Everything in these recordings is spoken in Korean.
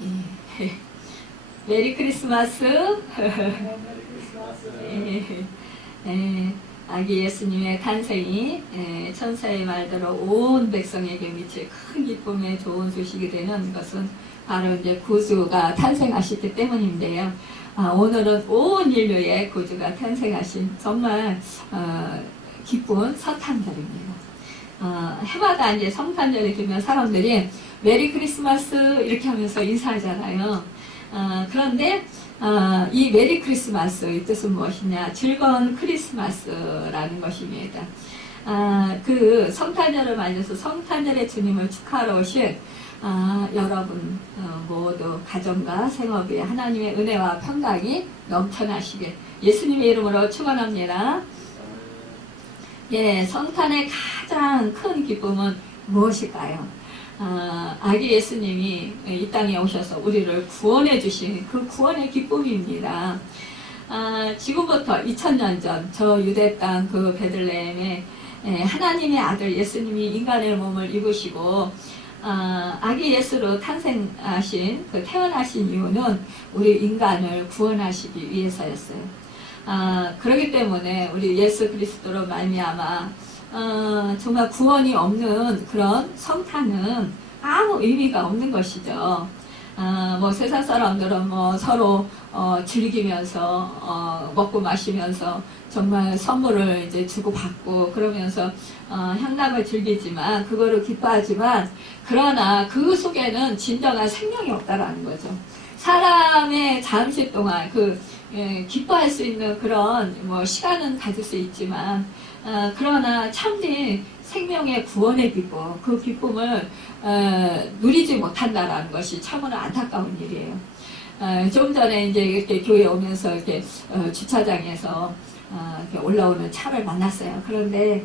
예. 메리 크리스마스. 예. 예. 아기 예수님의 탄생이 천사의 말대로 온 백성에게 미칠 큰 기쁨의 좋은 소식이 되는 것은 바로 이제 구주가 탄생하셨기 때문인데요. 오늘은 온 인류의 구주가 탄생하신 정말 기쁜 성탄절입니다. 해마다 이제 성탄절이 되면 사람들이 메리 크리스마스 이렇게 하면서 인사하잖아요. 그런데 이 메리 크리스마스 이 뜻은 무엇이냐? 즐거운 크리스마스라는 것입니다. 그 성탄절을 맞아서 성탄절의 주님을 축하하러 오신 여러분 모두 가정과 생업에 하나님의 은혜와 평강이 넘쳐나시길 예수님의 이름으로 축원합니다. 예, 성탄의 가장 큰 기쁨은 무엇일까요? 아기 예수님이 이 땅에 오셔서 우리를 구원해 주신 그 구원의 기쁨입니다. 지금부터 2000년 전 저 유대 땅 그 베들레헴에 하나님의 아들 예수님이 인간의 몸을 입으시고 아기 예수로 탄생하신 그 태어나신 이유는 우리 인간을 구원하시기 위해서였어요. 그렇기 때문에 우리 예수 그리스도로 말미암아 정말 구원이 없는 그런 성탄은 아무 의미가 없는 것이죠. 뭐 세상 사람들은 뭐 서로 즐기면서 먹고 마시면서 정말 선물을 이제 주고받고 그러면서 향락을 즐기지만 그거를 기뻐하지만 그러나 그 속에는 진정한 생명이 없다라는 거죠. 사람의 잠시 동안 기뻐할 수 있는 그런 뭐 시간은 가질 수 있지만 그러나 참된 생명의 구원의 기쁨, 그 기쁨을 누리지 못한다라는 것이 참으로 안타까운 일이에요. 좀 전에 이제 이렇게 교회 오면서 이렇게 주차장에서 이렇게 올라오는 차를 만났어요. 그런데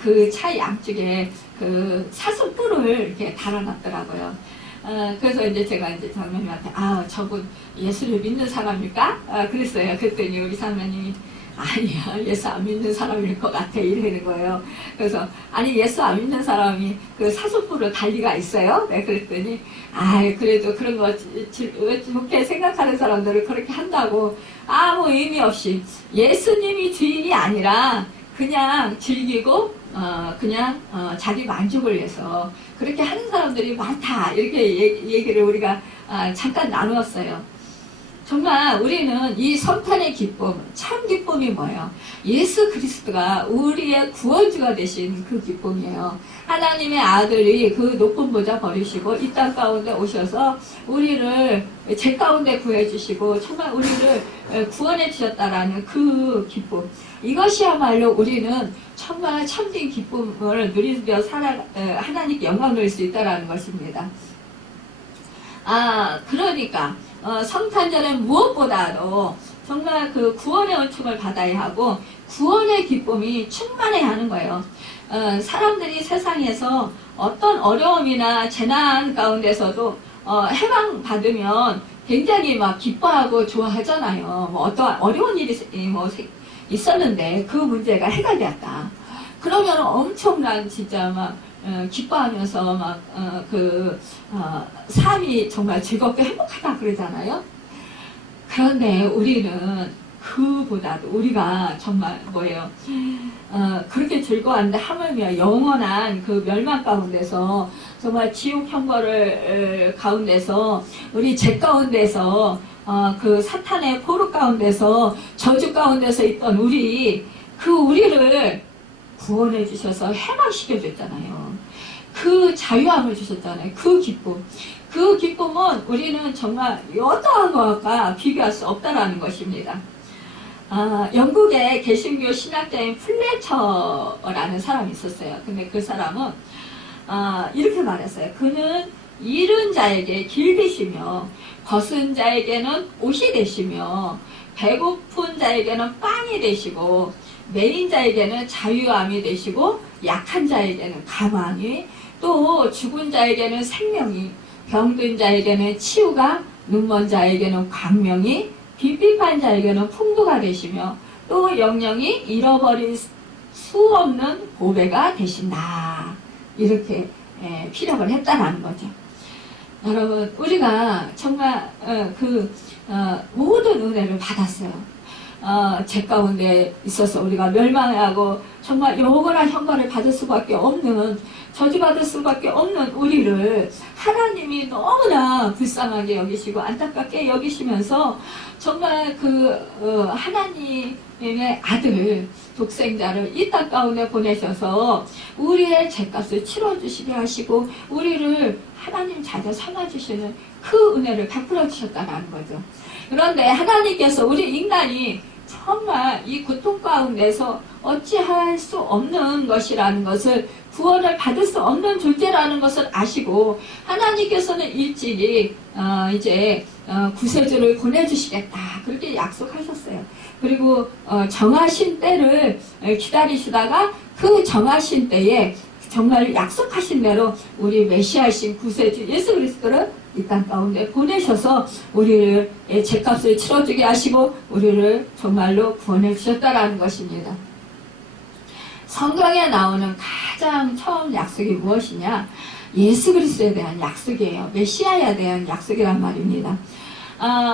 그 차 양쪽에 그 사슴뿔을 이렇게 달아놨더라고요. 그래서 이제 제가 이제 장로님한테 저분 예수를 믿는 사람일까? 그랬어요. 그랬더니 우리 장로님이 아니야, 예수 안 믿는 사람일 것 같아 이러는 거예요. 그래서 아니 예수 안 믿는 사람이 그 사슴뿔을 달 리가 있어요? 네, 그랬더니 그래도 그런 거 좋게 생각하는 사람들을 그렇게 한다고 아무 의미 없이 예수님이 주인이 아니라 그냥 즐기고 그냥 자기 만족을 위해서 그렇게 하는 사람들이 많다 이렇게 얘기를 우리가 잠깐 나누었어요. 정말 우리는 이 성탄의 기쁨, 참 기쁨이 뭐예요? 예수 그리스도가 우리의 구원주가 되신 그 기쁨이에요. 하나님의 아들이 그 높은 보좌 버리시고 이 땅 가운데 오셔서 우리를 죄 가운데 구해주시고 정말 우리를 구원해 주셨다라는 그 기쁨. 이것이야말로 우리는 정말 참된 기쁨을 누리며 하나님께 영광 돌릴 수 있다는 것입니다. 그러니까 성탄절은 무엇보다도 정말 그 구원의 은총을 받아야 하고 구원의 기쁨이 충만해야 하는 거예요. 사람들이 세상에서 어떤 어려움이나 재난 가운데서도 해방받으면 굉장히 막 기뻐하고 좋아하잖아요. 뭐 어떠한 어려운 일이 있었는데 그 문제가 해결되었다. 그러면 엄청난 진짜 막 기뻐하면서 삶이 정말 즐겁게 행복하다 그러잖아요. 그런데 우리는 그보다도 우리가 정말 뭐예요? 그렇게 즐거웠는데 하물며 영원한 그 멸망 가운데서 정말 지옥 형벌을 가운데서 우리 죄 가운데서 그 사탄의 포로 가운데서 저주 가운데서 있던 우리를 구원해 주셔서 해방시켜 줬잖아요. 그 자유함을 주셨잖아요. 그 기쁨. 그 기쁨은 우리는 정말 어떠한 것과 비교할 수 없다라는 것입니다. 영국의 개신교 신학자인 플래처라는 사람이 있었어요. 근데 그 사람은 이렇게 말했어요. 그는 잃은 자에게 길 되시며 벗은 자에게는 옷이 되시며 배고픈 자에게는 빵이 되시고 매인 자에게는 자유함이 되시고 약한 자에게는 가망이 또 죽은 자에게는 생명이 병든 자에게는 치유가 눈먼 자에게는 광명이 빈핍한 자에게는 풍부가 되시며 또 영영이 잃어버린 수 없는 보배가 되신다. 이렇게 피력을 했다는 거죠. 여러분, 우리가 정말 모든 은혜를 받았어요. 죄 가운데 있어서 우리가 멸망하고 정말 영원한 형벌을 받을 수밖에 없는, 저주받을 수밖에 없는 우리를 하나님이 너무나 불쌍하게 여기시고 안타깝게 여기시면서 정말 하나님의 아들 독생자를 이 땅 가운데 보내셔서 우리의 죄값을 치러주시게 하시고 우리를 하나님 자녀 삼아주시는 그 은혜를 베풀어 주셨다는 거죠. 그런데 하나님께서 우리 인간이 정말 이 고통 가운데서 어찌할 수 없는 것이라는 것을, 구원을 받을 수 없는 존재라는 것을 아시고 하나님께서는 일찍이 구세주를 보내주시겠다 그렇게 약속하셨어요. 그리고 정하신 때를 기다리시다가 그 정하신 때에 정말 약속하신 대로 우리 메시아이신 구세주 예수 그리스도를 이 땅 가운데 보내셔서 우리를 죄값을 치러주게 하시고 우리를 정말로 구원해 주셨다라는 것입니다. 성경에 나오는 가장 처음 약속이 무엇이냐? 예수 그리스도에 대한 약속이에요. 메시아에 대한 약속이란 말입니다.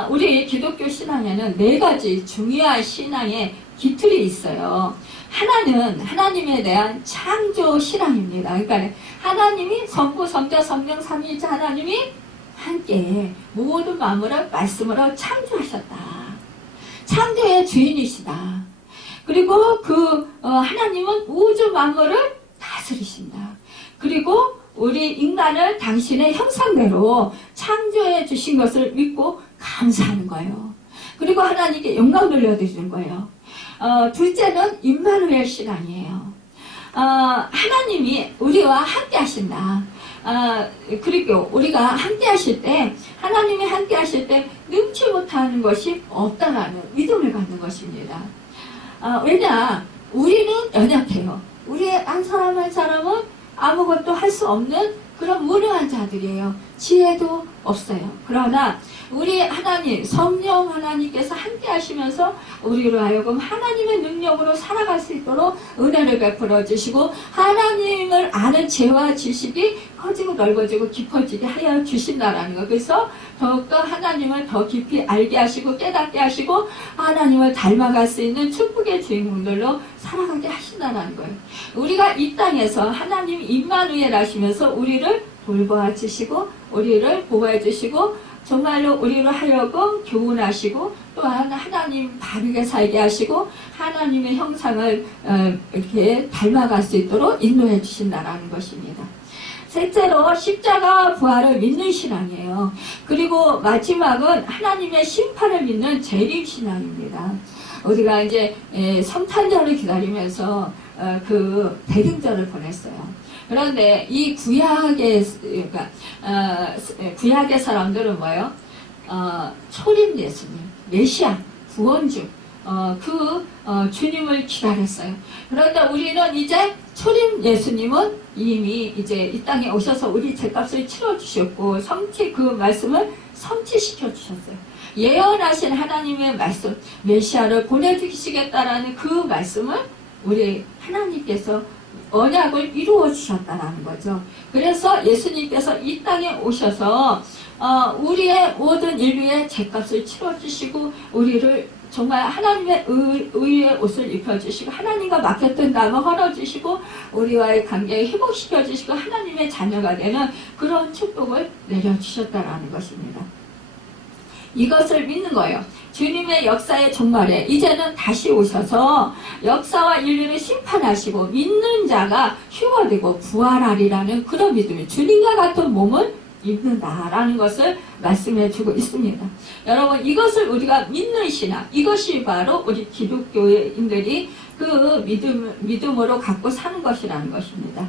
우리 기독교 신앙에는 4가지 중요한 신앙의 기틀이 있어요. 하나는 하나님에 대한 창조 신앙입니다. 그러니까 하나님이 성부, 성자, 성령, 삼위일체 하나님이 함께 모든 만물을 말씀으로 창조하셨다. 창조의 주인이시다. 그리고 하나님은 우주 만물을 다스리신다. 그리고 우리 인간을 당신의 형상대로 창조해 주신 것을 믿고 감사하는 거예요. 그리고 하나님께 영광 돌려드리는 거예요. 둘째는 임마누엘 신앙이에요. 하나님이 우리와 함께 하신다. 그리고 우리가 함께 하실 때, 하나님이 함께 하실 때 능치 못하는 것이 없다라는 믿음을 갖는 것입니다. 왜냐, 우리는 연약해요. 우리의 한 사람 한 사람은 아무것도 할 수 없는 그런 무능한 자들이에요. 지혜도 없어요. 그러나 우리 하나님, 성령 하나님께서 함께 하시면서 우리로 하여금 하나님의 능력으로 살아갈 수 있도록 은혜를 베풀어 주시고 하나님을 아는 지혜와 지식이 커지고 넓어지고 깊어지게 하여 주신다라는 거. 그래서 더욱더 하나님을 더 깊이 알게 하시고 깨닫게 하시고 하나님을 닮아갈 수 있는 축복의 주인공들로 살아가게 하신다는 거예요. 우리가 이 땅에서 하나님 임마누엘 하시면서 우리를 돌보아 주시고 우리를 보호해 주시고 정말로 우리로 하여금 교훈하시고 또한 하나님 바르게 살게 하시고 하나님의 형상을 이렇게 닮아갈 수 있도록 인도해 주신다는 것입니다. 셋째로 십자가 부활을 믿는 신앙이에요. 그리고 마지막은 하나님의 심판을 믿는 재림신앙입니다. 우리가 이제 성탄절을 기다리면서 대등절을 보냈어요. 그런데 이 구약의 사람들은 뭐예요? 초림 예수님, 메시아, 구원주, 주님을 기다렸어요. 그런데 우리는 이제 초림 예수님은 이미 이제 이 땅에 오셔서 우리 죄값을 치러주셨고 그 말씀을 성취시켜 주셨어요. 예언하신 하나님의 말씀, 메시아를 보내주시겠다라는 그 말씀을 우리 하나님께서 언약을 이루어 주셨다는 거죠. 그래서 예수님께서 이 땅에 오셔서 우리의 모든 인류의 죄값을 치러주시고 우리를 정말 하나님의 의의 옷을 입혀주시고 하나님과 맡겼던 나무 헐어주시고 우리와의 관계를 회복시켜주시고 하나님의 자녀가 되는 그런 축복을 내려주셨다는 것입니다. 이것을 믿는 거예요. 주님의 역사의 종말에 이제는 다시 오셔서 역사와 인류를 심판하시고 믿는 자가 휴거되고 부활하리라는 그런 믿음이 주님과 같은 몸을 입는다라는 것을 말씀해 주고 있습니다. 여러분 이것을 우리가 믿는 신앙, 이것이 바로 우리 기독교인들이 그 믿음으로 갖고 사는 것이라는 것입니다.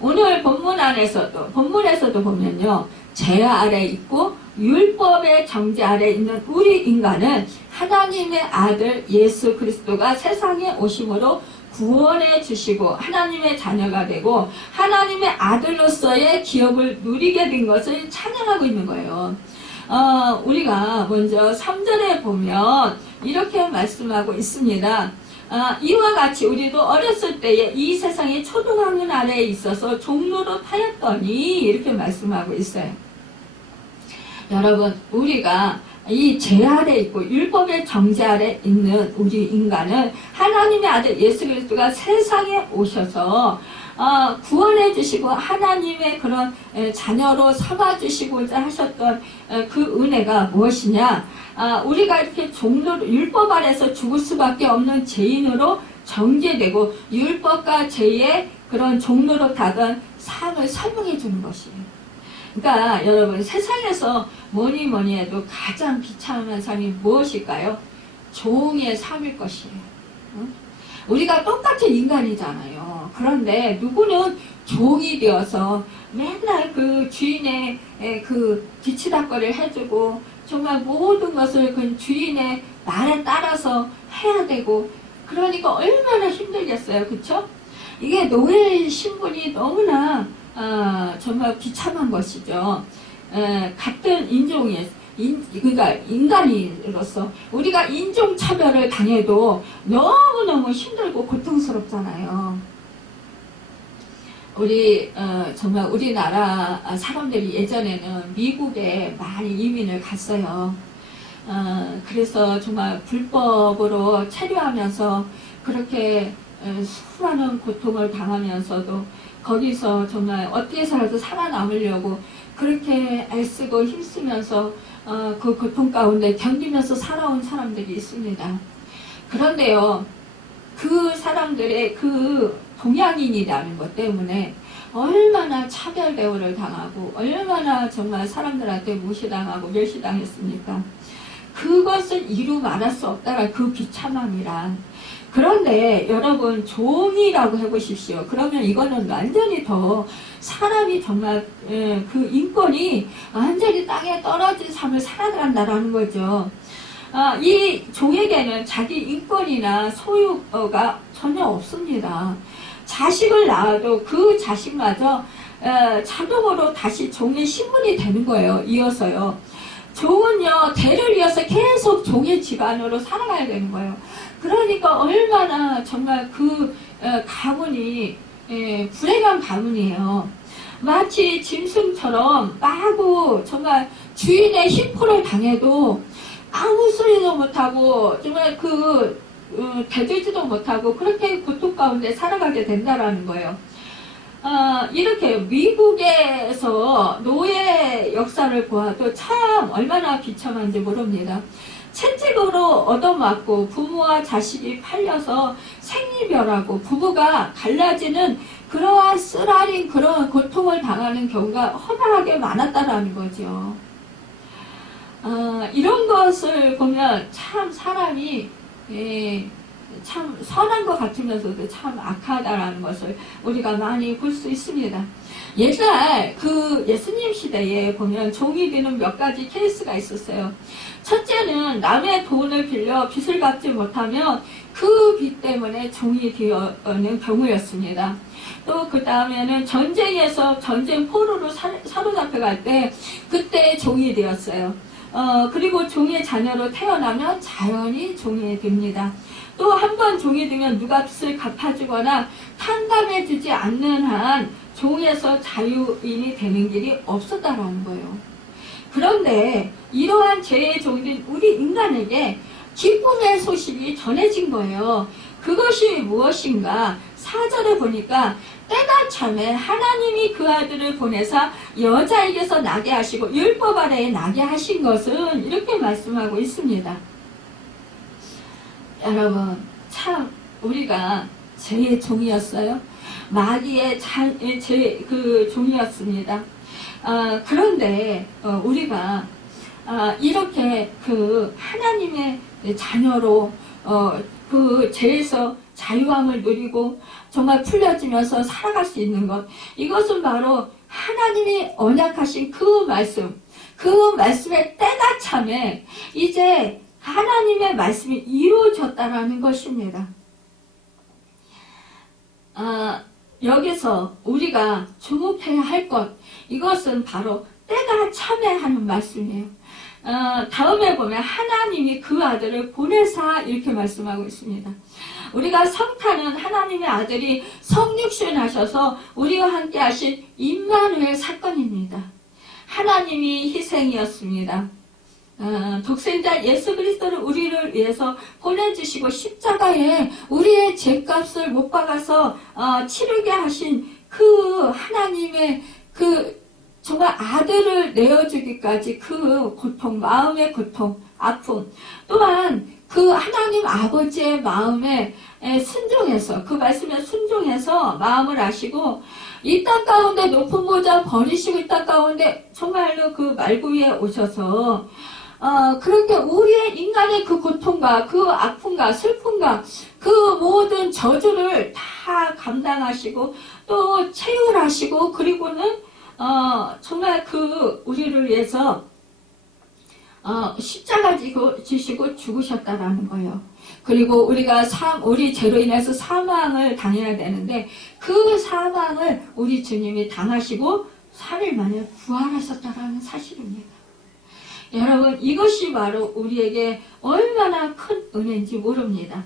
오늘 본문에서도 보면요. 죄 아래 있고 율법의 정죄 아래 있는 우리 인간은 하나님의 아들 예수 그리스도가 세상에 오심으로 구원해 주시고 하나님의 자녀가 되고 하나님의 아들로서의 기업을 누리게 된 것을 찬양하고 있는 거예요. 우리가 먼저 3절에 보면 이렇게 말씀하고 있습니다. 이와 같이 우리도 어렸을 때에 이 세상의 초등학년 아래에 있어서 종로로 타였더니 이렇게 말씀하고 있어요. 여러분, 우리가 이 죄 아래 있고 율법의 정죄 아래 있는 우리 인간은 하나님의 아들 예수 그리스도가 세상에 오셔서 구원해 주시고 하나님의 그런 자녀로 삼아 주시고자 하셨던 그 은혜가 무엇이냐? 우리가 이렇게 종로로 율법 아래서 죽을 수밖에 없는 죄인으로 정죄되고 율법과 죄의 그런 종로로 다간 삶을 설명해 주는 것이에요. 그러니까 여러분, 세상에서 뭐니 해도 가장 비참한 삶이 무엇일까요? 종의 삶일 것이에요. 우리가 똑같은 인간이잖아요. 그런데 누구는 종이 되어서 맨날 그 주인의 그 뒤치다거리를 해주고 정말 모든 것을 그 주인의 말에 따라서 해야 되고, 그러니까 얼마나 힘들겠어요. 그쵸? 이게 노예 신분이 너무나 정말 비참한 것이죠. 같은 인종이, 그러니까 인간으로서 우리가 인종차별을 당해도 너무너무 힘들고 고통스럽잖아요. 정말 우리나라 사람들이 예전에는 미국에 많이 이민을 갔어요. 그래서 정말 불법으로 체류하면서 그렇게 수많은 고통을 당하면서도 거기서 정말 어떻게 살아도 살아남으려고 그렇게 애쓰고 힘쓰면서 그 고통 가운데 견디면서 살아온 사람들이 있습니다. 그런데요, 그 사람들의 그 동양인이라는 것 때문에 얼마나 차별 대우를 당하고 얼마나 정말 사람들한테 무시당하고 멸시당했습니까? 그것을 이루 말할 수 없다는 그 비참함이란. 그런데 여러분, 종이라고 해보십시오. 그러면 이거는 완전히 더 사람이 정말 그 인권이 완전히 땅에 떨어진 삶을 살아간다라는 거죠. 이 종에게는 자기 인권이나 소유가 전혀 없습니다. 자식을 낳아도 그 자식마저 자동으로 다시 종의 신분이 되는 거예요. 이어서요. 종은요, 대를 이어서 계속 종의 집안으로 살아가야 되는 거예요. 그러니까 얼마나 정말 그 가문이 불행한 가문이에요. 마치 짐승처럼 마구 정말 주인의 심포를 당해도 아무 소리도 못하고 정말 대들지도 못하고 그렇게 고통 가운데 살아가게 된다라는 거예요. 이렇게 미국에서 노예 역사를 보아도 참 얼마나 비참한지 모릅니다. 채찍으로 얻어맞고 부모와 자식이 팔려서 생이별하고 부부가 갈라지는 그러한 쓰라린 그런 고통을 당하는 경우가 허다하게 많았다라는 거죠. 이런 것을 보면 참 사람이 참 선한 것 같으면서도 참 악하다라는 것을 우리가 많이 볼 수 있습니다. 옛날 그 예수님 시대에 보면 종이 되는 몇 가지 케이스가 있었어요. 첫째는 남의 돈을 빌려 빚을 갚지 못하면 그 빚 때문에 종이 되어는 경우였습니다. 또 그 다음에는 전쟁에서 전쟁 포로로 사로잡혀 갈 때 그때 종이 되었어요. 그리고 종의 자녀로 태어나면 자연히 종이 됩니다. 또 한 번 종이 되면 누가 빚을 갚아주거나 탕감해주지 않는 한 종에서 자유인이 되는 길이 없었다라는 거예요. 그런데 이러한 죄의 종인 우리 인간에게 기쁨의 소식이 전해진 거예요. 그것이 무엇인가? 4절에 보니까 때가 참에 하나님이 그 아들을 보내사 여자에게서 나게 하시고 율법 아래에 나게 하신 것은 이렇게 말씀하고 있습니다. 여러분, 참 우리가 죄의 종이었어요. 마귀의 그 종이었습니다. 그런데 우리가 이렇게 그 하나님의 자녀로 그 죄에서 자유함을 누리고 정말 풀려지면서 살아갈 수 있는 것, 이것은 바로 하나님이 언약하신 그 말씀, 그 말씀의 때가 참에 이제 하나님의 말씀이 이루어졌다라는 것입니다. 여기서 우리가 주목해야 할 것, 이것은 바로 때가 참에 하는 말씀이에요. 다음에 보면 하나님이 그 아들을 보내사 이렇게 말씀하고 있습니다. 우리가 성탄은 하나님의 아들이 성육신하셔서 우리와 함께 하신 임마누엘 사건입니다. 하나님이 희생이었습니다. 독생자 예수 그리스도를 우리를 위해서 보내주시고 십자가에 우리의 죄값을 못 박아서 치르게 하신 그 하나님의 그 정말 아들을 내어주기까지 그 고통, 마음의 고통, 아픔, 또한 그 하나님 아버지의 마음에 순종해서, 그 말씀에 순종해서 마음을 아시고 이 땅 가운데 높은 보좌 버리시고 이 땅 가운데 정말로 그 말구 위에 오셔서 그렇게 우리의 인간의 그 고통과 그 아픔과 슬픔과 그 모든 저주를 다 감당하시고 또 체휼하시고 그리고는 정말 그 우리를 위해서 십자가 지시고 죽으셨다라는 거예요. 그리고 우리가 우리 죄로 인해서 사망을 당해야 되는데 그 사망을 우리 주님이 당하시고 3일 만에 부활하셨다라는 사실입니다. 여러분, 이것이 바로 우리에게 얼마나 큰 은혜인지 모릅니다.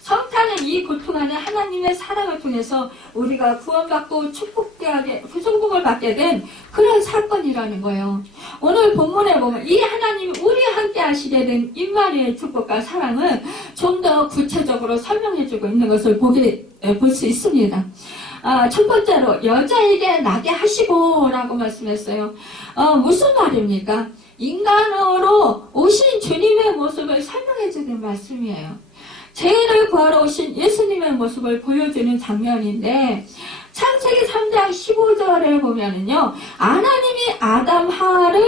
성탄은 이 고통하는 하나님의 사랑을 통해서 우리가 구원받고 축복을 받게 된 그런 사건이라는 거예요. 오늘 본문에 보면 이 하나님이 우리와 함께 하시게 된 임마누엘 축복과 사랑을 좀 더 구체적으로 설명해주고 있는 것을 볼 수 있습니다. 첫 번째로 여자에게 나게 하시고 라고 말씀했어요. 무슨 말입니까? 인간으로 오신 주님의 모습을 설명해주는 말씀이에요. 죄를 구하러 오신 예수님의 모습을 보여주는 장면인데 창세기 3장 15절에 보면은요, 하나님이 아담 하와를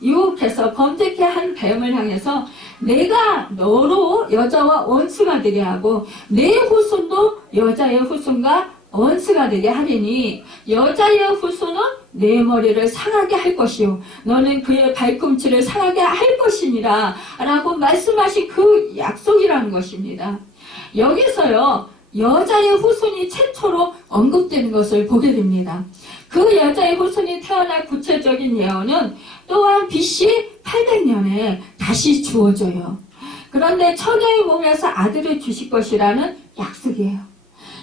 유혹해서 범죄케 한 뱀을 향해서 내가 너로 여자와 원수가 되게 하고 내 후손도 여자의 후손과 원수가 되게 하리니 여자의 후손은 내 머리를 상하게 할 것이요 너는 그의 발꿈치를 상하게 할 것이니라 라고 말씀하신 그 약속이라는 것입니다. 여기서요, 여자의 후손이 최초로 언급되는 것을 보게 됩니다. 그 여자의 후손이 태어날 구체적인 예언은 또한 BC 800년에 다시 주어져요. 그런데 처녀의 몸에서 아들을 주실 것이라는 약속이에요.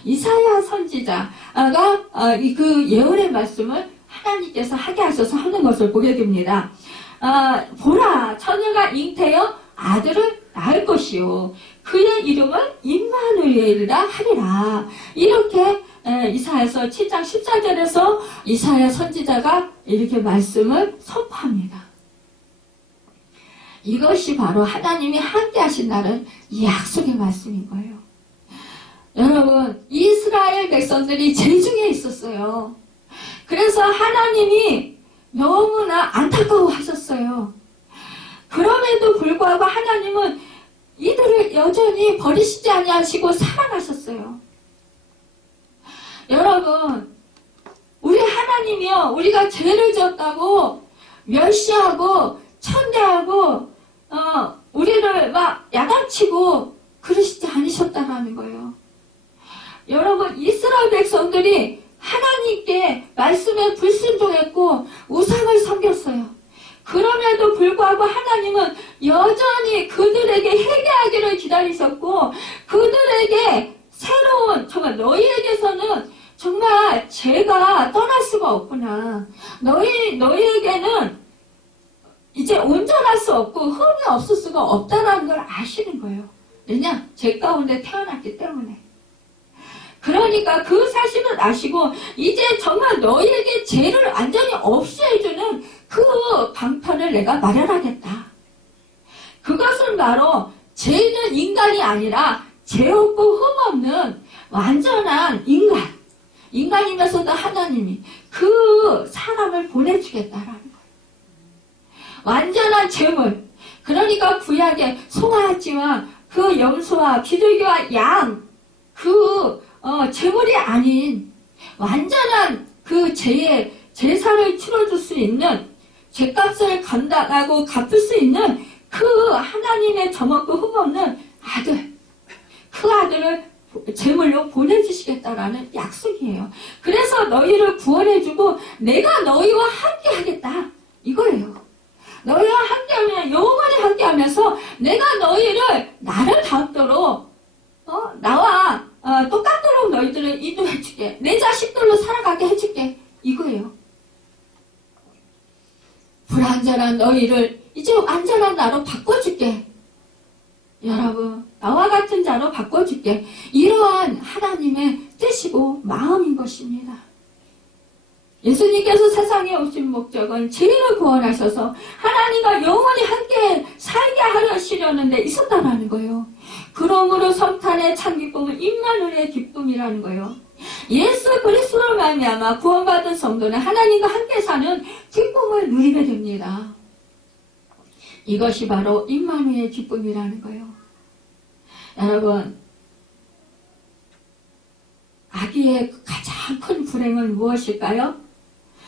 이사야 선지자가 그 예언의 말씀을 하나님께서 하게 하셔서 하는 것을 보게 됩니다. 보라, 처녀가 잉태여 아들을 낳을 것이요 그의 이름은 임마누엘이라 하리라. 이렇게 이사야서 7장 14절에서 이사야 선지자가 이렇게 말씀을 선포합니다. 이것이 바로 하나님이 함께 하신다는 이 약속의 말씀인 거예요. 여러분, 이스라엘 백성들이 죄 중에 있었어요. 그래서 하나님이 너무나 안타까워하셨어요. 그럼에도 불구하고 하나님은 이들을 여전히 버리시지 아니하시고 사랑하셨어요. 여러분, 우리 하나님이요, 우리가 죄를 지었다고 멸시하고 천대하고 우리를 막 야단치고 그러시지 않으셨다는 거예요. 여러분, 이스라엘 백성들이 하나님께 말씀에 불순종했고 우상을 섬겼어요. 그럼에도 불구하고 하나님은 여전히 그들에게 회개하기를 기다리셨고 그들에게 새로운, 정말 너희에게서는 정말 죄가 떠날 수가 없구나. 너희에게는 이제 온전할 수 없고 흠이 없을 수가 없다는 걸 아시는 거예요. 왜냐? 죄 가운데 태어났기 때문에. 그러니까 그 사실을 아시고 이제 정말 너희에게 죄를 완전히 없애주는 그 방편을 내가 마련하겠다. 그것은 바로 죄는 인간이 아니라 죄 없고 흠 없는 완전한 인간이면서도 하나님이 그 사람을 보내주겠다라는 거예요. 완전한 제물. 그러니까 구약의 송아지와 그 염소와 비둘기와 양, 제물이 아닌 완전한 그 제사를 치러줄 수 있는, 죄값을 감당하고 갚을 수 있는 그 하나님의 점없고 흠없는 아들, 그 아들을 제물로 보내주시겠다라는 약속이에요. 그래서 너희를 구원해주고 내가 너희와 함께 하겠다, 이거예요. 너희와 함께하면 영원히 함께하면서 내가 너희를 나를 닮도록 나와 똑같도록 너희들을 인도해줄게. 내 자식들로 살아가게 해줄게. 이거예요. 불안전한 너희를 이제 안전한 나로 바꿔줄게. 여러분, 나와 같은 자로 바꿔줄게. 이러한 하나님의 뜻이고 마음인 것입니다. 예수님께서 세상에 오신 목적은 죄인을 구원하셔서 하나님과 영원히 함께 살게 하시려는 데 있었다라는 거예요. 그러므로 성탄의 참 기쁨은 임마누엘의 기쁨이라는 거예요. 예수 그리스도로 말미암아 구원받은 성도는 하나님과 함께 사는 기쁨을 누리게 됩니다. 이것이 바로 임마누엘의 기쁨이라는 거예요. 여러분, 아기의 가장 큰 불행은 무엇일까요?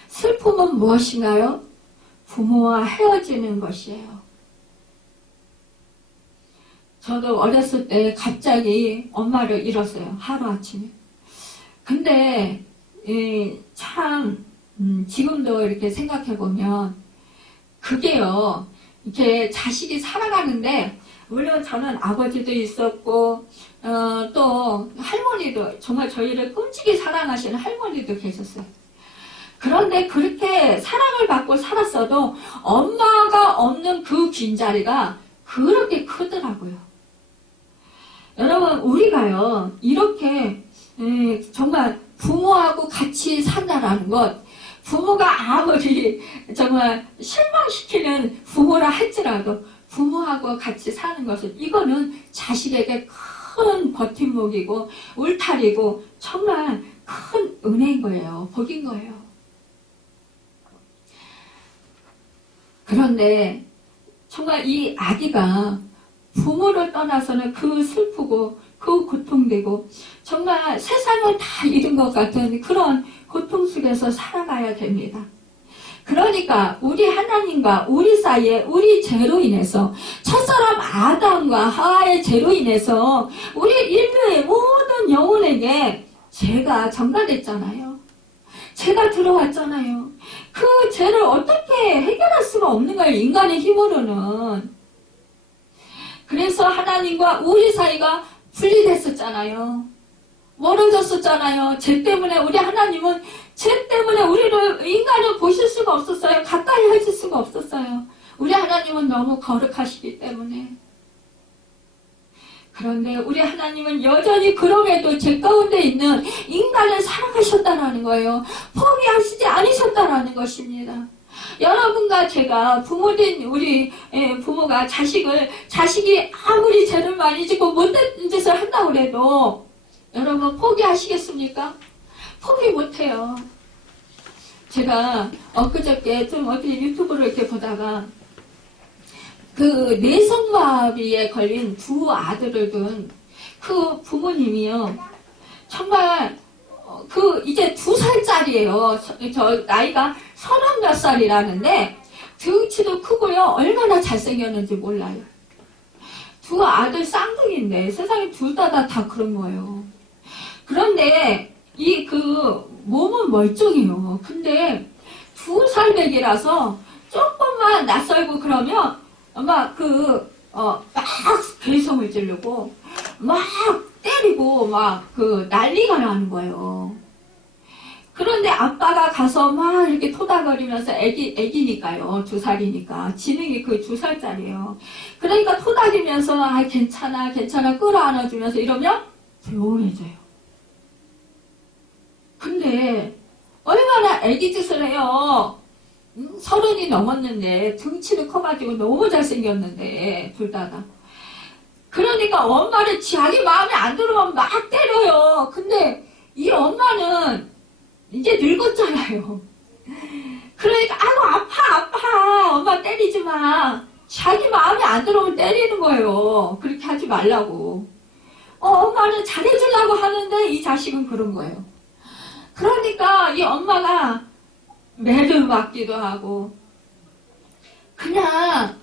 슬픔은 무엇인가요? 부모와 헤어지는 것이에요. 저도 어렸을 때 갑자기 엄마를 잃었어요. 하루아침에. 근데 참 지금도 이렇게 생각해보면 그게요. 이렇게 자식이 살아가는데 물론 저는 아버지도 있었고 또 할머니도 정말 저희를 끔찍이 사랑하시는 할머니도 계셨어요. 그런데 그렇게 사랑을 받고 살았어도 엄마가 없는 그 빈자리가 그렇게 크더라고요. 여러분, 우리가요 이렇게 정말 부모하고 같이 산다라는 것, 부모가 아무리 정말 실망시키는 부모라 할지라도 부모하고 같이 사는 것은 이거는 자식에게 큰 버팀목이고 울타리고 정말 큰 은혜인 거예요. 복인 거예요. 그런데 정말 이 아기가 부모를 떠나서는 그 슬프고 그 고통되고 정말 세상을 다 잃은 것 같은 그런 고통 속에서 살아가야 됩니다. 그러니까 우리 하나님과 우리 사이에 우리 죄로 인해서 첫사람 아담과 하와의 죄로 인해서 우리 인류의 모든 영혼에게 죄가 전가됐잖아요. 죄가 들어왔잖아요. 그 죄를 어떻게 해결할 수가 없는 거예요. 인간의 힘으로는. 그래서 하나님과 우리 사이가 분리됐었잖아요. 멀어졌었잖아요. 죄 때문에 우리 하나님은 죄 때문에 우리를 인간을 보실 수가 없었어요. 가까이 하실 수가 없었어요. 우리 하나님은 너무 거룩하시기 때문에. 그런데 우리 하나님은 여전히 그럼에도 죄 가운데 있는 인간을 사랑하셨다는 거예요. 포기하시지 않으셨다는 것입니다. 여러분과 제가 부모된 우리 부모가 자식이 아무리 죄를 많이 짓고 못된 짓을 한다고 해도 여러분 포기하시겠습니까? 포기 못해요. 제가 엊그저께 좀 어떻게 유튜브를 이렇게 보다가 그 내성마비에 걸린 두 아들을 둔 그 부모님이요. 정말 이제 2살짜리예요. 저 나이가 30몇 살이라는데 등치도 크고요. 얼마나 잘생겼는지 몰라요. 두 아들 쌍둥이인데 세상에 둘 다 그런 거예요. 그런데 몸은 멀쩡해요. 근데 2살 배기라서 조금만 낯설고 그러면 막 괴성을 지르고 막 때리고 막 난리가 나는 거예요. 그런데 아빠가 가서 막 이렇게 토닥거리면서 애기니까요. 2살이니까. 지능이 2살짜리예요. 그러니까 토닥이면서 괜찮아 끌어안아주면서 이러면 조용해져요. 근데 얼마나 애기 짓을 해요. 30이 넘었는데 등치도 커가지고 너무 잘생겼는데 둘 다가. 그러니까 엄마를 자기 마음에 안 들으면 막 때려요. 근데 이 엄마는 이제 늙었잖아요. 그러니까 아파 엄마 때리지 마. 자기 마음에 안 들어오면 때리는 거예요. 그렇게 하지 말라고. 엄마는 잘해주려고 하는데 이 자식은 그런 거예요. 그러니까 이 엄마가 매를 맞기도 하고 그냥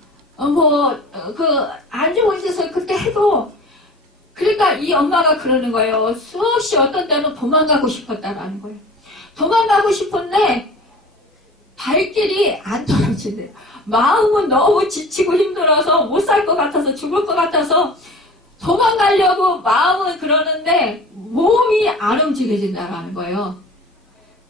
안 좋은 짓을 그렇게 해도 그러니까 이 엄마가 그러는 거예요. 수없이 어떤 때는 도망가고 싶었다라는 거예요. 도망가고 싶은데 발길이 안 떨어지네요. 마음은 너무 지치고 힘들어서 못 살 것 같아서 죽을 것 같아서 도망가려고 마음은 그러는데 몸이 안 움직여진다라는 거예요.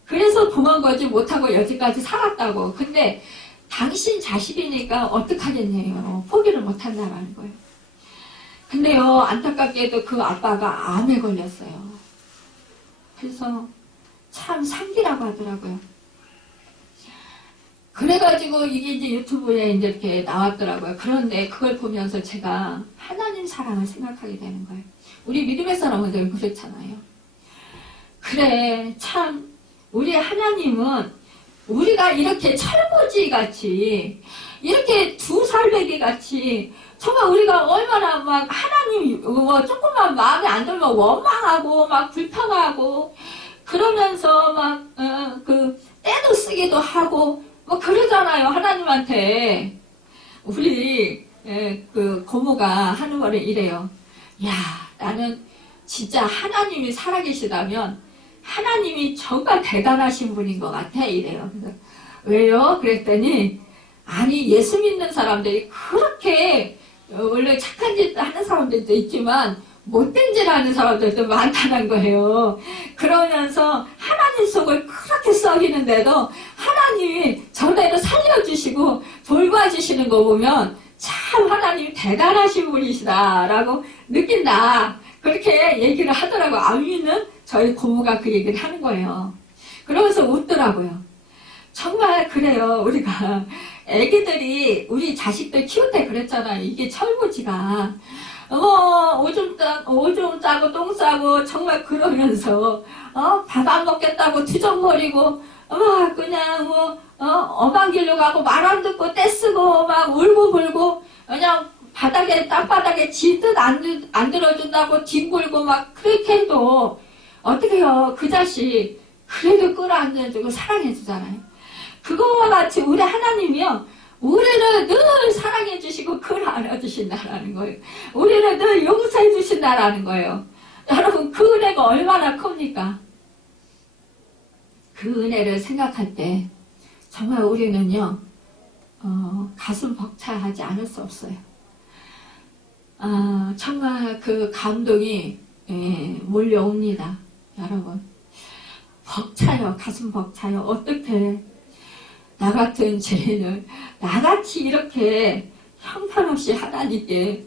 그래서 도망가지 못하고 여기까지 살았다고. 근데 당신 자식이니까 어떡하겠냐요. 포기를 못한다라는 거예요. 근데요, 안타깝게도 그 아빠가 암에 걸렸어요. 그래서 참 상기라고 하더라고요. 그래가지고 이게 이제 유튜브에 이제 이렇게 나왔더라고요. 그런데 그걸 보면서 제가 하나님 사랑을 생각하게 되는 거예요. 우리 믿음의 사람들 그렇잖아요. 그래, 참 우리 하나님은 우리가 이렇게 철부지 같이 이렇게 두 살배기 같이 정말 우리가 얼마나 막 하나님 뭐 조금만 마음에 안 들면 원망하고 막 불평하고 그러면서 막 그 때도 쓰기도 하고 뭐 그러잖아요. 하나님한테. 우리 그 고모가 하는 말은 이래요. 야, 나는 진짜 하나님이 살아계시다면 하나님이 정말 대단하신 분인 것 같아. 이래요. 그래서 왜요? 그랬더니 아니 예수 믿는 사람들이 그렇게 원래 착한 짓 하는 사람들도 있지만 못된 짓 하는 사람들도 많다는 거예요. 그러면서 하나님 속을 그렇게 썩이는데도 하나님이 저대로 살려주시고 돌봐주시는 거 보면 참 하나님이 대단하신 분이시다라고 느낀다. 그렇게 얘기를 하더라고요. 아미는 저희 고모가 그 얘기를 하는 거예요. 그러면서 웃더라고요. 정말 그래요. 우리가 애기들이 우리 자식들 키울 때 그랬잖아요. 이게 철부지가 오줌 싸고 똥 싸고 정말 그러면서 밥 안 먹겠다고 투정거리고 그냥 엄한 길로 가고 말 안 듣고 떼쓰고 막 울고 불고 그냥 땅바닥에 지 뜻 안 들어준다고 뒹굴고 막 그렇게 해도 어떻게 해요? 그 자식 그래도 끌어안아주고 사랑해주잖아요. 그거와 같이 우리 하나님이요. 우리를 늘 사랑해 주시고 끌어안아주신다라는 거예요. 우리를 늘 용서해 주신다라는 거예요. 여러분 그 은혜가 얼마나 큽니까? 그 은혜를 생각할 때 정말 우리는요 가슴 벅차하지 않을 수 없어요. 정말 그 감동이 몰려옵니다. 여러분 벅차요. 가슴 벅차요. 어떻게 나 같은 죄인을 나같이 이렇게 형편없이 하나님께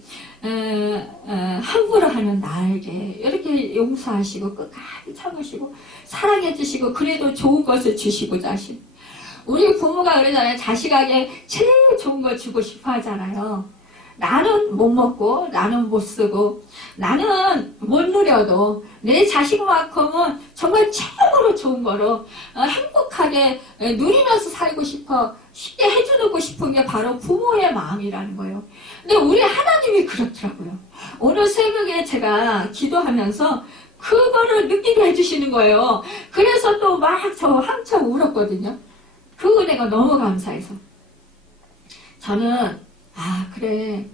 함부로 하는 나에게 이렇게 용서하시고 끝까지 참으시고 사랑해 주시고 그래도 좋은 것을 주시고자 하신 우리 부모가 그러잖아요. 자식에게 제일 좋은 걸 주고 싶어 하잖아요. 나는 못 먹고 나는 못 쓰고 나는 못 누려도 내 자식만큼은 정말 최고로 좋은 거로 행복하게 누리면서 살고 싶어 쉽게 해주고 싶은 게 바로 부모의 마음이라는 거예요. 근데 우리 하나님이 그렇더라고요. 오늘 새벽에 제가 기도하면서 그거를 느끼게 해주시는 거예요. 그래서 또 막 저 한참 울었거든요. 그 은혜가 너무 감사해서 저는 그래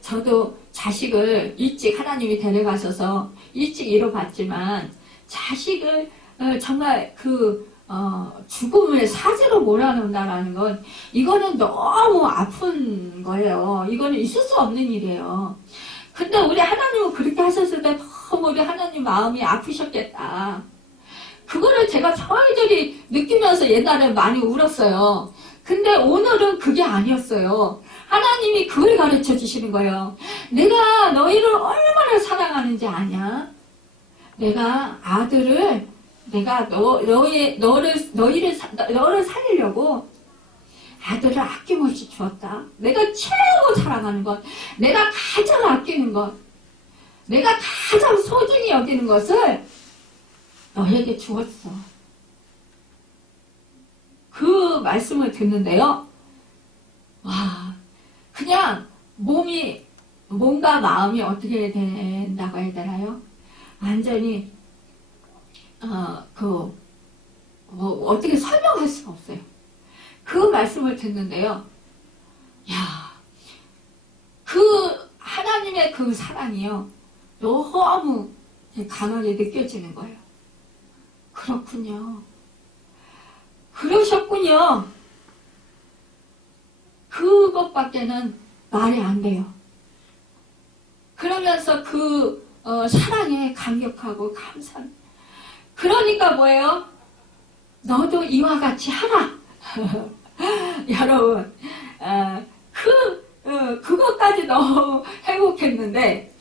저도 자식을 일찍 하나님이 데려가셔서 일찍 이뤄봤지만 자식을 정말 죽음의 사제로 몰아넣는다라는 건 이거는 너무 아픈 거예요. 이거는 있을 수 없는 일이에요. 근데 우리 하나님은 그렇게 하셨을 때 너무 우리 하나님 마음이 아프셨겠다. 그거를 제가 저희들이 느끼면서 옛날에 많이 울었어요. 근데 오늘은 그게 아니었어요. 하나님이 그걸 가르쳐 주시는 거예요. 내가 너희를 얼마나 사랑하는지 아냐? 내가 아들을 내가 너를 살리려고 아들을 아낌없이 주었다. 내가 최고 사랑하는 것, 내가 가장 아끼는 것, 내가 가장 소중히 여기는 것을 너에게 주었어. 그 말씀을 듣는데요. 와, 그냥 몸과 마음이 어떻게 된다고 해야 되나요? 완전히 어떻게 설명할 수가 없어요. 그 말씀을 듣는데요. 야, 그 하나님의 그 사랑이요. 너무 강하게 느껴지는 거예요. 그렇군요. 그러셨군요. 그것밖에는 말이 안 돼요. 그러면서 그 사랑에 감격하고 감사합니다. 그러니까 뭐예요? 너도 이와 같이 하라. 여러분, 그것까지 너무 행복했는데,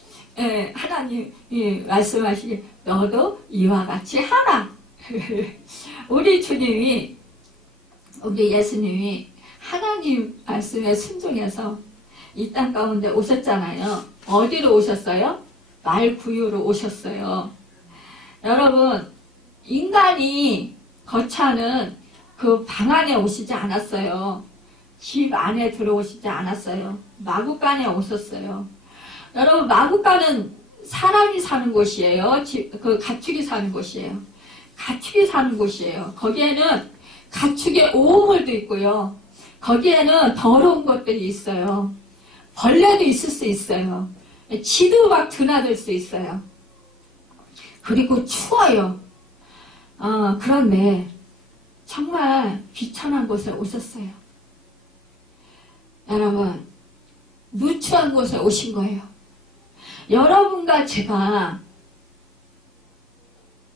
하나님이 말씀하시기, 너도 이와 같이 하라. 우리 주님이, 우리 예수님이 하나님 말씀에 순종해서 이 땅 가운데 오셨잖아요. 어디로 오셨어요? 말 구유로 오셨어요. 여러분, 인간이 거처하는 그 방 안에 오시지 않았어요. 집 안에 들어오시지 않았어요. 마구간에 오셨어요. 여러분, 마구간은 사람이 사는 곳이에요. 그 가축이 사는 곳이에요. 가축이 사는 곳이에요. 거기에는 가축의 오물도 있고요. 거기에는 더러운 것들이 있어요. 벌레도 있을 수 있어요. 쥐도 막 드나들 수 있어요. 그리고 추워요. 그런데 정말 비천한 곳에 오셨어요. 여러분, 누추한 곳에 오신 거예요. 여러분과 제가,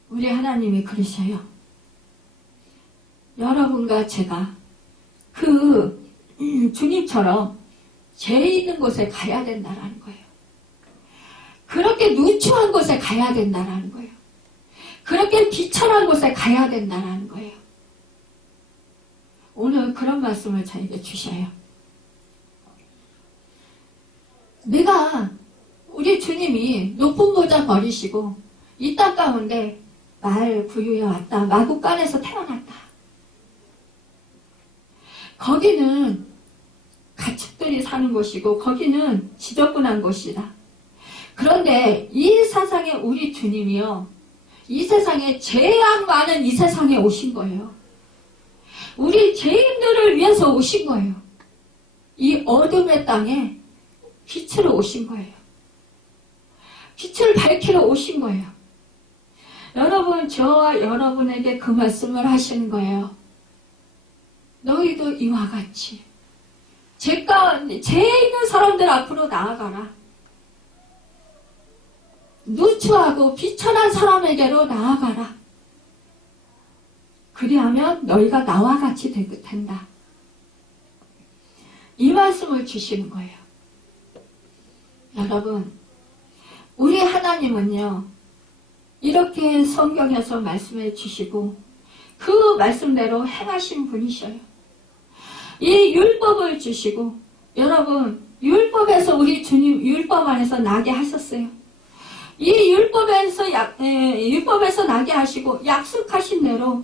우리 하나님이 그러셔요. 여러분과 제가 그 주님처럼 죄 있는 곳에 가야 된다라는 거예요. 그렇게 누추한 곳에 가야 된다라는 거예요. 그렇게 비천한 곳에 가야 된다라는 거예요. 오늘 그런 말씀을 저에게 주셔요. 내가, 우리 주님이 높은 보좌 버리시고 이 땅 가운데 말 구유에 왔다. 마구간에서 태어났다. 거기는 가축들이 사는 곳이고 거기는 지저분한 곳이다. 그런데 이 세상에 우리 주님이요, 이 세상에 죄악 많은 이 세상에 오신 거예요. 우리 죄인들을 위해서 오신 거예요. 이 어둠의 땅에 빛으로 오신 거예요. 빛을 밝히러 오신 거예요. 여러분, 저와 여러분에게 그 말씀을 하시는 거예요. 너희도 이와 같이 죄 가운데, 죄 있는 사람들 앞으로 나아가라. 누추하고 비천한 사람에게로 나아가라. 그리하면 너희가 나와 같이 된다. 이 말씀을 주시는 거예요. 여러분, 우리 하나님은요, 이렇게 성경에서 말씀해 주시고 그 말씀대로 행하신 분이셔요. 이 율법을 주시고, 여러분, 율법에서 우리 주님 율법 안에서 나게 하셨어요. 이 율법에서 나게 하시고 약속하신 대로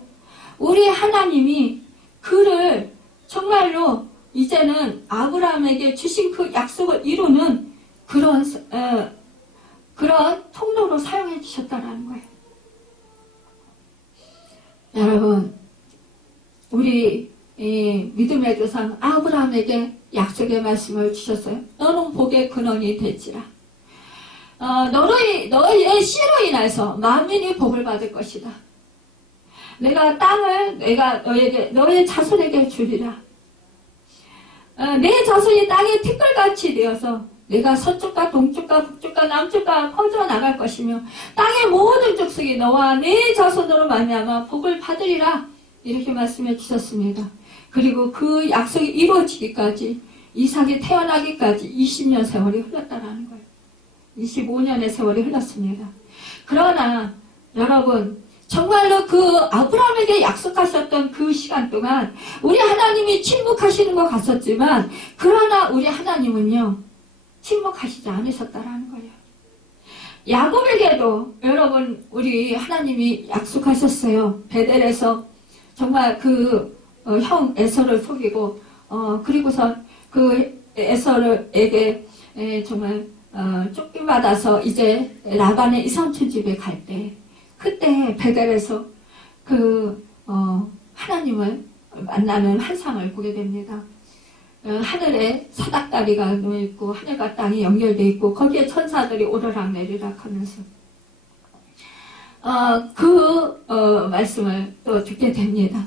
우리 하나님이 그를 정말로 이제는 아브라함에게 주신 그 약속을 이루는 그런 통로로 사용해 주셨다는 거예요. 여러분, 우리 믿음의 조상 아브라함에게 약속의 말씀을 주셨어요. 너는 복의 근원이 될지라. 너의 씨로 인해서 만민이 복을 받을 것이다. 내가 땅을 너의 자손에게 주리라. 내 자손이 땅의 티끌같이 되어서 내가 서쪽과 동쪽과 북쪽과 남쪽과 퍼져 나갈 것이며 땅의 모든 족속이 너와 내 자손으로 말미암아 복을 받으리라. 이렇게 말씀해 주셨습니다. 그리고 그 약속이 이루어지기까지, 이삭이 태어나기까지 20년 세월이 흘렀다라는 거예요. 25년의 세월이 흘렀습니다. 그러나 여러분, 정말로 그 아브라함에게 약속하셨던 그 시간 동안 우리 하나님이 침묵하시는 것 같았지만, 그러나 우리 하나님은요, 침묵하시지 않으셨다라는 거예요. 야곱에게도 여러분, 우리 하나님이 약속하셨어요. 베델에서 정말 그 형 에서를 속이고, 그리고서 그 에서에게 정말 쫓김받아서 이제 라반의 이삼촌 집에 갈 때, 그때 베델에서 그 하나님을 만나는 환상을 보게 됩니다. 하늘에 사닥다리가 놓여있고 하늘과 땅이 연결되어 있고 거기에 천사들이 오르락 내리락 하면서 말씀을 또 듣게 됩니다.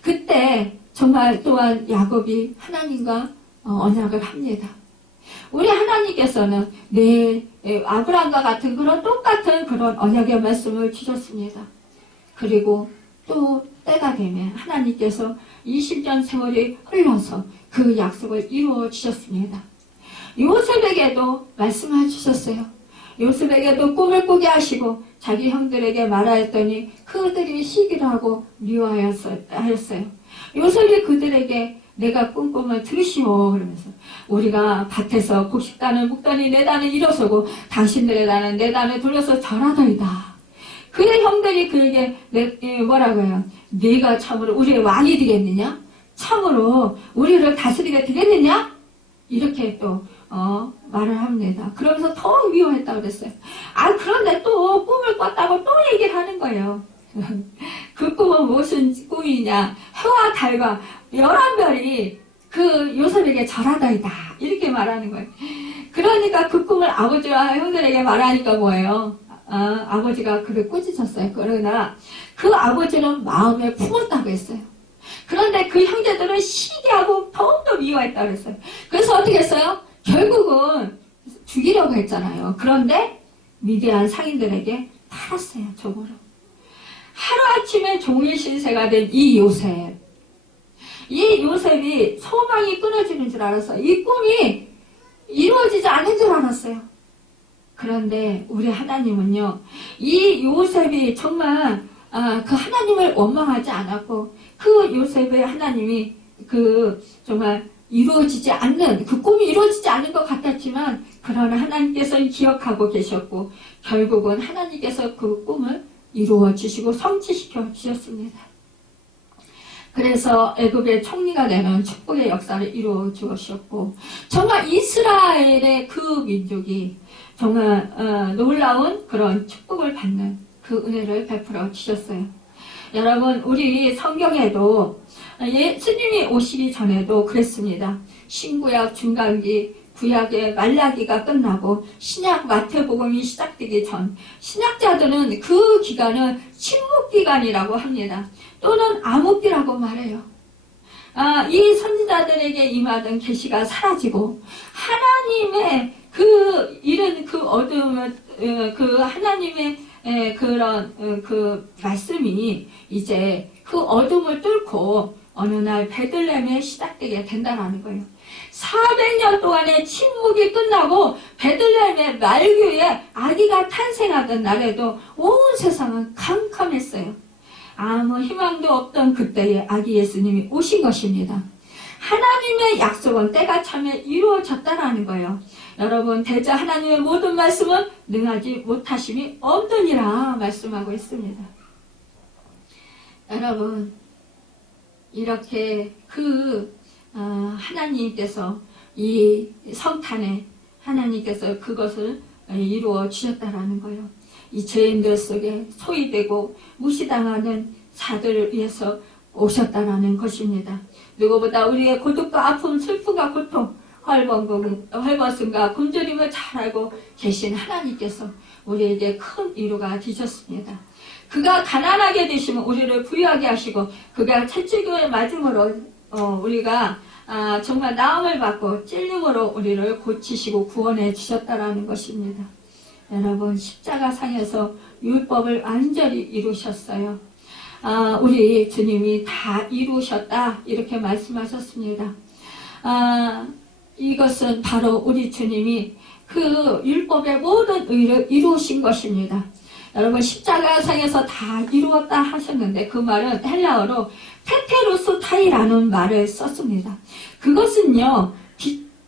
그때 정말 또한 야곱이 하나님과 언약을 합니다. 우리 하나님께서는 아브라함과 같은 그런 똑같은 그런 언약의 말씀을 주셨습니다. 그리고 또 때가 되면 하나님께서 20년 세월이 흘러서 그 약속을 이루어 주셨습니다. 요셉에게도 말씀해 주셨어요. 요셉에게도 꿈을 꾸게 하시고 자기 형들에게 말하였더니 그들이 시기를 하고 미워하였어요. 요셉이 그들에게 내가 꿈꾸면 들으시오 그러면서 우리가 밭에서 곡식단을 묶더니 내 단을 일어서고 당신들의 단은 내 단을 돌려서 절하더이다. 그의 형들이 그에게 뭐라고요? 네가 참으로 우리의 왕이 되겠느냐? 참으로 우리를 다스리게 되겠느냐? 이렇게 또 말을 합니다. 그러면서 더 미워했다고 그랬어요. 그런데 또 꿈을 꿨다고 또 얘기를 하는 거예요. 그 꿈은 무슨 꿈이냐? 해와 달과 11별이 그 요셉에게 절하다이다. 이렇게 말하는 거예요. 그러니까 그 꿈을 아버지와 형들에게 말하니까 뭐예요? 아버지가 그를 꾸짖었어요. 그러나 그 아버지는 마음에 품었다고 했어요. 그런데 그 형제들은 시기하고 더욱더 미워했다고 했어요. 그래서 어떻게 했어요? 결국은 죽이려고 했잖아요. 그런데 미디안 상인들에게 팔았어요. 종으로. 하루아침에 종일 신세가 된 이 요셉. 이 요셉이 소망이 끊어지는 줄 알았어요. 이 꿈이 이루어지지 않는 줄 알았어요. 그런데 우리 하나님은요, 이 요셉이 정말 그 하나님을 원망하지 않았고 그 요셉의 하나님이 정말 이루어지지 않는 그 꿈이 이루어지지 않는 것 같았지만 그러나 하나님께서는 기억하고 계셨고 결국은 하나님께서 그 꿈을 이루어 주시고 성취시켜 주셨습니다. 그래서 애굽의 총리가 되는 축복의 역사를 이루어 주셨고 정말 이스라엘의 그 민족이 정말 놀라운 그런 축복을 받는 그 은혜를 베풀어 주셨어요. 여러분 우리 성경에도 예수님이 오시기 전에도 그랬습니다. 신구약 중간기 구약의 말라기가 끝나고 신약 마태복음이 시작되기 전 신약자들은 그 기간을 침묵기간이라고 합니다. 또는 암흑기라고 말해요. 이 선지자들에게 임하던 계시가 사라지고 하나님의 그 이른 그 어둠을 그 하나님의 그런 그 말씀이 이제 그 어둠을 뚫고 어느 날 베들레헴에 시작되게 된다는 거예요. 400년 동안의 침묵이 끝나고 베들레헴의 말교에 아기가 탄생하던 날에도 온 세상은 캄캄했어요. 아무 희망도 없던 그때에 아기 예수님이 오신 것입니다. 하나님의 약속은 때가 참에 이루어졌다라는 거예요. 여러분 대저 하나님의 모든 말씀은 능하지 못하심이 없느니라 말씀하고 있습니다. 여러분 이렇게 하나님께서 이 성탄에 하나님께서 그것을 이루어 주셨다라는 거예요. 이 죄인들 속에 소외되고 무시당하는 자들을 위해서 오셨다라는 것입니다. 누구보다 우리의 고독과 아픔, 슬픔과 고통, 헐벗음과 굶주림을 잘 알고 계신 하나님께서 우리에게 큰 위로가 되셨습니다. 그가 가난하게 되시면 우리를 부유하게 하시고 그가 채찍을 맞음으로 우리가 정말 나음을 받고 찔림으로 우리를 고치시고 구원해 주셨다라는 것입니다. 여러분 십자가상에서 율법을 완전히 이루셨어요. 우리 주님이 다 이루셨다 이렇게 말씀하셨습니다. 이것은 바로 우리 주님이 그 율법의 모든 의를 이루신 것입니다. 여러분 십자가상에서 다 이루었다 하셨는데 그 말은 헬라어로 테테로스타이라는 말을 썼습니다. 그것은요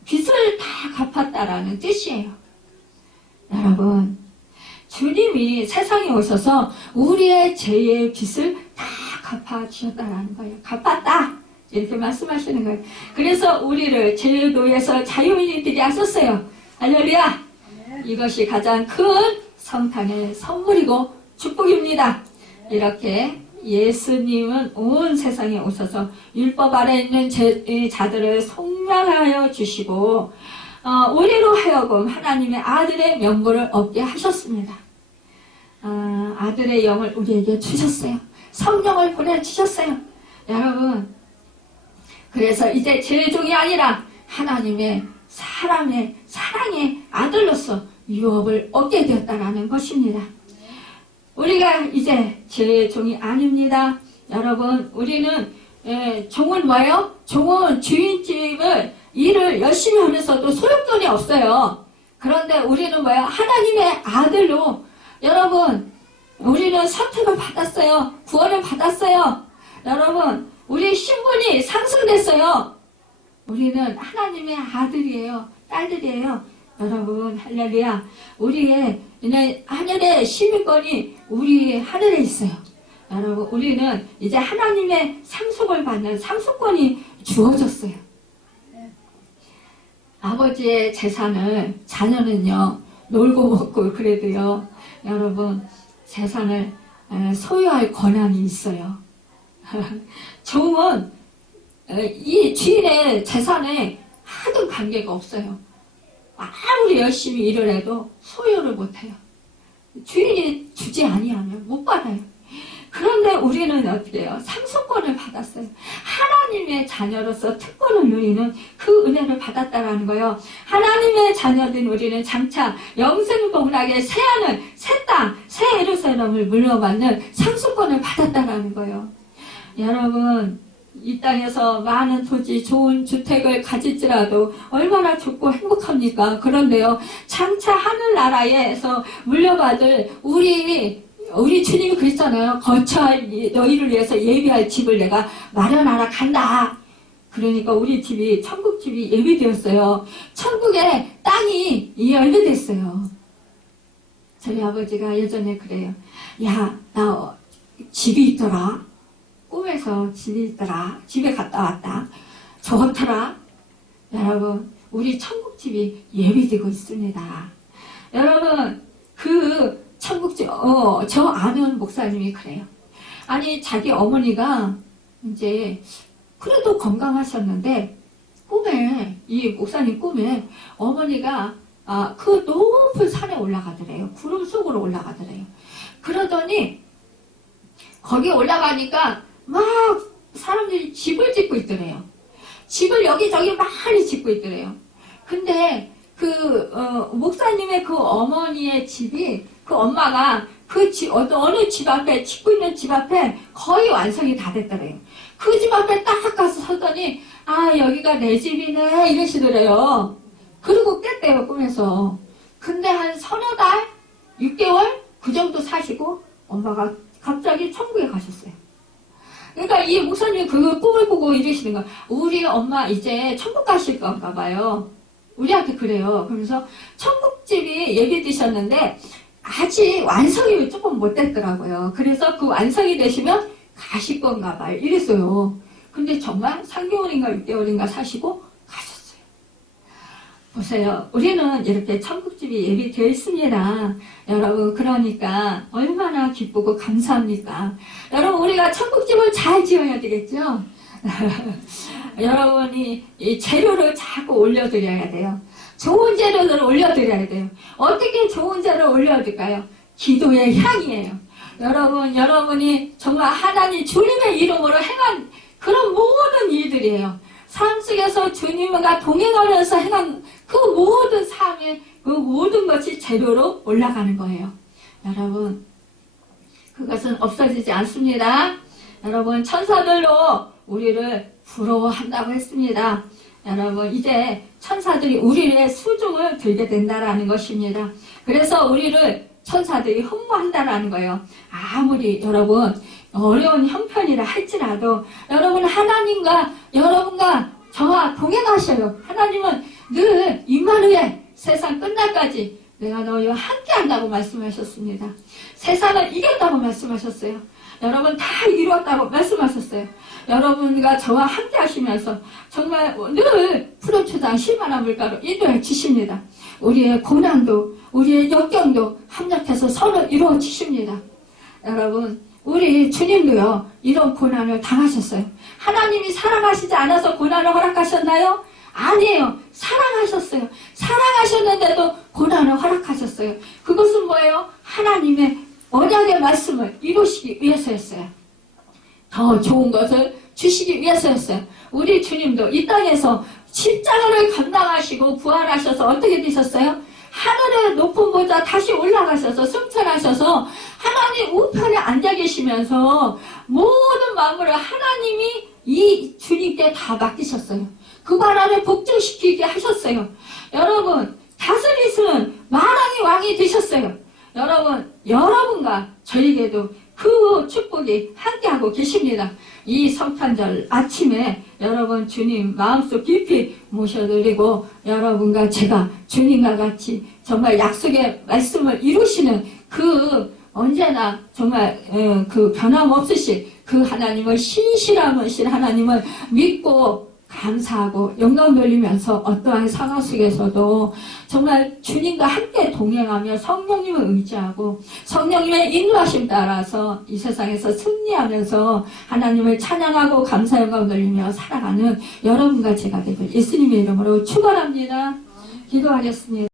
빚을 다 갚았다라는 뜻이에요. 여러분 주님이 세상에 오셔서 우리의 죄의 빚을 다 갚아주셨다라는 거예요. 갚았다 이렇게 말씀하시는 거예요. 그래서 우리를 죄의 노예에서 자유인이 되게 하셨어요. 할렐루야. 이것이 가장 큰 성탄의 선물이고 축복입니다. 이렇게 예수님은 온 세상에 오셔서 율법 아래 있는 자들을 속량하여 주시고 우리로 하여금 하나님의 아들의 명분을 얻게 하셨습니다. 아들의 영을 우리에게 주셨어요. 성령을 보내주셨어요. 여러분 그래서 이제 죄종이 아니라 하나님의 사랑의 아들로서 유업을 얻게 되었다라는 것입니다. 우리가 이제 죄의 종이 아닙니다. 여러분, 우리는 종은 뭐예요? 종은 주인집을 일을 열심히 하면서도 소용돈이 없어요. 그런데 우리는 뭐예요? 하나님의 아들로, 여러분, 우리는 선택을 받았어요. 구원을 받았어요. 여러분, 우리 신분이 상승됐어요. 우리는 하나님의 아들이에요. 딸들이에요. 여러분, 할렐루야. 우리의 하늘의 시민권이 우리 하늘에 있어요. 여러분, 우리는 이제 하나님의 상속을 받는 상속권이 주어졌어요. 아버지의 재산을 자녀는요, 놀고 먹고 그래도요, 여러분, 재산을 소유할 권한이 있어요. 종은 이 주인의 재산에 하등 관계가 없어요. 아무리 열심히 일을 해도 소유를 못해요. 주인이 주지 아니하면 못 받아요. 그런데 우리는 어떻게 해요? 상속권을 받았어요. 하나님의 자녀로서 특권을 누리는 그 은혜를 받았다라는 거예요. 하나님의 자녀된 우리는 장차 영생복락의 새하늘, 새 땅, 새 예루살렘을 물려받는 상속권을 받았다라는 거예요. 여러분, 이 땅에서 많은 토지, 좋은 주택을 가질지라도 얼마나 좋고 행복합니까? 그런데요, 장차 하늘나라에서 물려받을 우리 주님이 그랬잖아요. 거처할 너희를 위해서 예비할 집을 내가 마련하러 간다. 그러니까 우리 집이, 천국 집이 예비되었어요. 천국의 땅이 예비됐어요. 저희 아버지가 예전에 그래요. 야, 나 집이 있더라. 꿈에서 집이 있더라. 집에 갔다 왔다. 좋더라. 여러분, 우리 천국 집이 예비되고 있습니다. 여러분, 그 천국집, 저 아는 목사님이 그래요. 아니, 자기 어머니가 이제 그래도 건강하셨는데 꿈에, 이 목사님 꿈에 어머니가 그 높은 산에 올라가더래요. 구름 속으로 올라가더래요. 그러더니 거기 올라가니까 막 사람들이 집을 짓고 있더래요. 집을 여기저기 많이 짓고 있더래요. 근데 목사님의 그 어머니의 집이, 그 엄마가 어느 집 앞에, 짓고 있는 집 앞에 거의 완성이 다 됐더래요. 그 집 앞에 딱 가서 서더니, 여기가 내 집이네, 이러시더래요. 그리고 깼대요, 꿈에서. 근데 한 서너 달, 6개월? 그 정도 사시고, 엄마가 갑자기 천국에 가셨어요. 그러니까 이 목사님이 그 꿈을 보고 이러시는 거예요. 우리 엄마 이제 천국 가실 건가 봐요. 우리한테 그래요. 그러면서 천국집이 예비되셨는데 아직 완성이 조금 못 됐더라고요. 그래서 그 완성이 되시면 가실 건가 봐요. 이랬어요. 근데 정말 3개월인가 6개월인가 사시고 가셨어요. 보세요. 우리는 이렇게 천국집이 예비되어 있습니다. 여러분, 그러니까 얼마나 기쁘고 감사합니까? 여러분, 우리가 천국집을 잘 지어야 되겠죠? 여러분이 이 재료를 자꾸 올려드려야 돼요. 좋은 재료를 올려드려야 돼요. 어떻게 좋은 재료를 올려드릴까요? 기도의 향이에요. 여러분이 정말 하나님 주님의 이름으로 행한 그런 모든 일들이에요. 삶 속에서 주님과 동행하면서 행한 그 모든 삶의 그 모든 것이 재료로 올라가는 거예요. 여러분, 그것은 없어지지 않습니다. 여러분, 천사들로 우리를 부러워한다고 했습니다. 여러분, 이제 천사들이 우리의 수종을 들게 된다라는 것입니다. 그래서 우리를 천사들이 흠모한다라는 거예요. 아무리 여러분 어려운 형편이라 할지라도 여러분 하나님과 여러분과 저와 동행하셔요. 하나님은 늘 임마누엘 세상 끝날까지 내가 너희와 함께한다고 말씀하셨습니다. 세상을 이겼다고 말씀하셨어요. 여러분 다 이루었다고 말씀하셨어요. 여러분과 저와 함께 하시면서 정말 늘 푸른초장 실만한 물가로 인도해 주십니다. 우리의 고난도 우리의 역경도 합력해서 서로 이루어 주십니다. 여러분, 우리 주님도요 이런 고난을 당하셨어요. 하나님이 사랑하시지 않아서 고난을 허락하셨나요? 아니에요. 사랑하셨어요. 사랑하셨는데도 고난을 허락하셨어요. 그것은 뭐예요? 하나님의 언약의 말씀을 이루시기 위해서였어요. 더 좋은 것을 주시기 위해서였어요. 우리 주님도 이 땅에서 십자가를 감당하시고 부활하셔서 어떻게 되셨어요? 하늘의 높은 보좌 다시 올라가셔서 승천하셔서 하나님 우편에 앉아 계시면서 모든 만물을 하나님이 이 주님께 다 맡기셨어요. 그 나라를 복종시키게 하셨어요. 여러분, 다스리시는 만왕의 왕이 되셨어요. 여러분, 여러분과 저에게도 그 축복이 함께하고 계십니다. 이 성탄절 아침에 여러분 주님 마음속 깊이 모셔드리고 여러분과 제가 주님과 같이 정말 약속의 말씀을 이루시는 그 언제나 정말 그 변함없으신 그 하나님을 신실하신 하나님을 믿고 감사하고 영광 돌리면서 어떠한 상황 속에서도 정말 주님과 함께 동행하며 성령님을 의지하고 성령님의 인도하심 따라서 이 세상에서 승리하면서 하나님을 찬양하고 감사 영광 돌리며 살아가는 여러분과 제가 되길 예수님의 이름으로 축원합니다. 기도하겠습니다.